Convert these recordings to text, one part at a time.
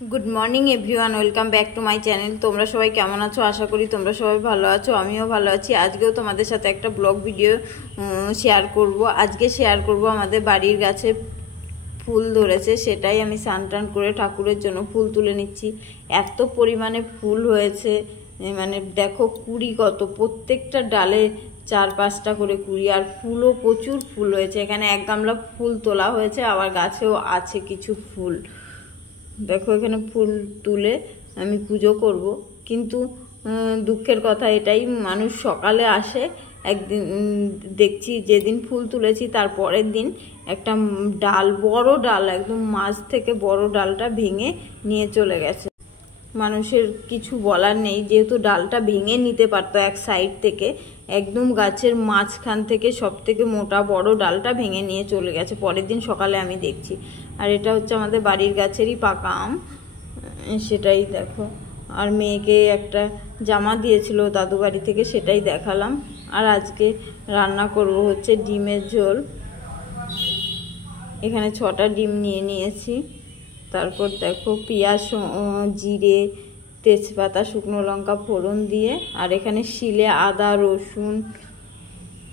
Good morning everyone, welcome back to my channel. তোমরা সবাই কেমন আছো? আশা করি তোমরা সবাই ভালো আছো, আমিও ভালো আছি। আজকেও তোমাদের সাথে একটা ব্লগ ভিডিও শেয়ার করব। আজকে শেয়ার করব আমাদের বাড়ির গাছে ফুল ধরেছে, সেটাই আমি স্নান টান করে ঠাকুরের জন্য ফুল তুলে নিচ্ছি। এত পরিমাণে ফুল হয়েছে, মানে দেখো কুড়ি কত, প্রত্যেকটা ডালে 4-5টা করে কুড়ি, আর ফুলও প্রচুর ফুল হয়েছে। এখানে এক গামলা ফুল তোলা হয়েছে, আবার গাছেও আছে কিছু ফুল। দেখো এখানে ফুল তুলে আমি পুজো করব, কিন্তু দুঃখের কথা এটাই, মানুষ সকালে আসে, একদিন দেখছি যেদিন ফুল তুলেছি তার পরের দিন একটা ডাল, বড় ডাল, একদম মাছ থেকে বড় ডালটা ভেঙে নিয়ে চলে গেছে। মানুষের কিছু বলার নেই, যেহেতু ডালটা ভেঙে নিতে পারতো এক সাইড থেকে, একদম গাছের মাঝখান থেকে সব থেকে মোটা বড় ডালটা ভেঙে নিয়ে চলে গেছে পরের দিন সকালে আমি দেখছি। আর এটা হচ্ছে আমাদের বাড়ির গাছেরই পাকা আম, সেটাই দেখো। আর মেয়েকে একটা জামা দিয়েছিল দাদু বাড়ি থেকে, সেটাই দেখালাম। আর আজকে রান্না করব হচ্ছে ডিমের ঝোল। এখানে 6টা ডিম নিয়ে নিয়েছি। তারপর দেখো পেঁয়াজ, জিরে, তেজপাতা, শুকনো লঙ্কা ফোড়ন দিয়ে, আর এখানে শিলে আদা, রসুন,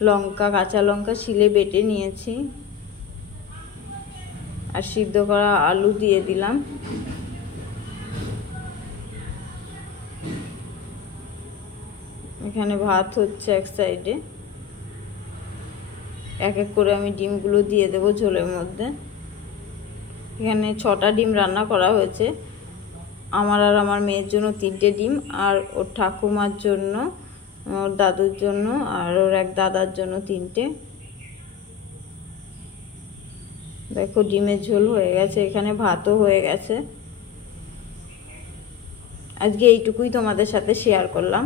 লঙ্কা, কাঁচা লঙ্কা শিলে বেটে নিয়েছি। আর সিদ্ধ করা আলু দিয়ে দিলাম। এখানে ভাত হচ্ছে এক সাইডে, এক এক করে আমি ডিমগুলো দিয়ে দেবো ঝোলের মধ্যে। এখানে 6টা ডিম রান্না করা হয়েছে, আমার আর আমার মেয়ের জন্য 3টে ডিম, আর ওর ঠাকুমার জন্য, ওর দাদুর জন্য, আর ওর এক দাদার জন্য 3টে। দেখো ডিমের ঝোল হয়ে গেছে, এখানে ভাতও হয়ে গেছে। আজকে এইটুকুই তোমাদের সাথে শেয়ার করলাম।